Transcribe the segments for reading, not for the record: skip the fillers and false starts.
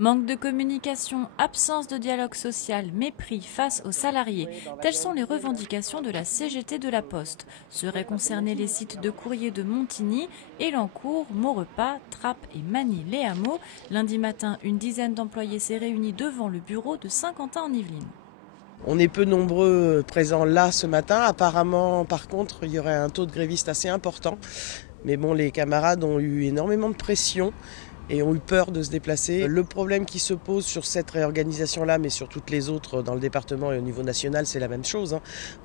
Manque de communication, absence de dialogue social, mépris face aux salariés, telles sont les revendications de la CGT de la Poste. Seraient concernés les sites de courrier de Montigny, Elancourt, Maurepas, Trappes et Magny-les-Hameaux. Lundi matin, une dizaine d'employés s'est réunie devant le bureau de Saint-Quentin en Yvelines. On est peu nombreux présents là ce matin. Apparemment, par contre, il y aurait un taux de grévistes assez important. Mais bon, les camarades ont eu énormément de pression et ont eu peur de se déplacer. Le problème qui se pose sur cette réorganisation-là, mais sur toutes les autres dans le département et au niveau national, c'est la même chose.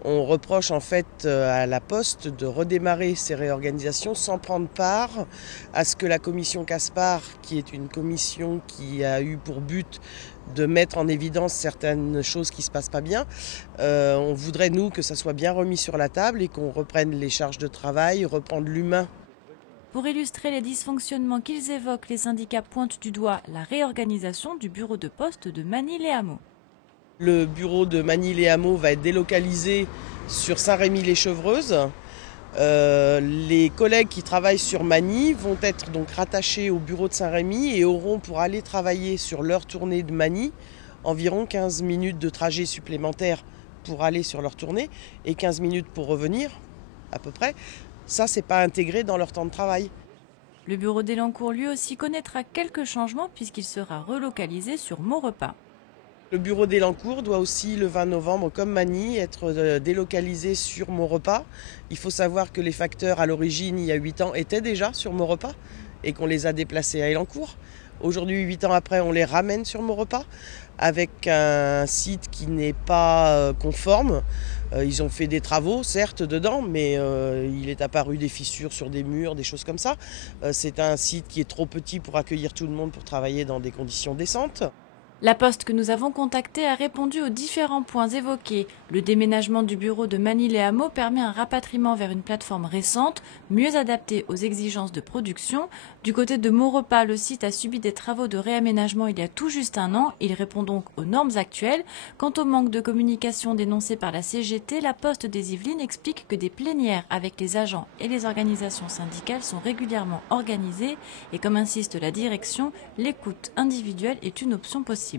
On reproche en fait à la Poste de redémarrer ces réorganisations sans prendre part à ce que la commission Caspar, qui est une commission qui a eu pour but de mettre en évidence certaines choses qui ne se passent pas bien. On voudrait, nous, que ça soit bien remis sur la table et qu'on reprenne les charges de travail, reprendre l'humain. Pour illustrer les dysfonctionnements qu'ils évoquent, les syndicats pointent du doigt la réorganisation du bureau de poste de Magny-les-Hameaux. Le bureau de Magny-les-Hameaux va être délocalisé sur Saint-Rémy-les-Chevreuses. Les collègues qui travaillent sur Magny vont être donc rattachés au bureau de Saint-Rémy et auront pour aller travailler sur leur tournée de Magny environ 15 minutes de trajet supplémentaire pour aller sur leur tournée et 15 minutes pour revenir, à peu près. Ça, c'est pas intégré dans leur temps de travail. Le bureau d'Elancourt lui aussi connaîtra quelques changements puisqu'il sera relocalisé sur Maurepas. Le bureau d'Elancourt doit aussi, le 20 novembre, comme Magny, être délocalisé sur Maurepas. Il faut savoir que les facteurs, à l'origine, il y a 8 ans, étaient déjà sur Maurepas et qu'on les a déplacés à Elancourt. Aujourd'hui, 8 ans après, on les ramène sur Maurepas avec un site qui n'est pas conforme. Ils ont fait des travaux, certes, dedans, mais il est apparu des fissures sur des murs, des choses comme ça. C'est un site qui est trop petit pour accueillir tout le monde pour travailler dans des conditions décentes. La Poste que nous avons contactée a répondu aux différents points évoqués. Le déménagement du bureau de Magny-les-Hameaux permet un rapatriement vers une plateforme récente, mieux adaptée aux exigences de production. Du côté de Maurepas, le site a subi des travaux de réaménagement il y a tout juste un an. Il répond donc aux normes actuelles. Quant au manque de communication dénoncé par la CGT, la Poste des Yvelines explique que des plénières avec les agents et les organisations syndicales sont régulièrement organisées et comme insiste la direction, l'écoute individuelle est une option possible.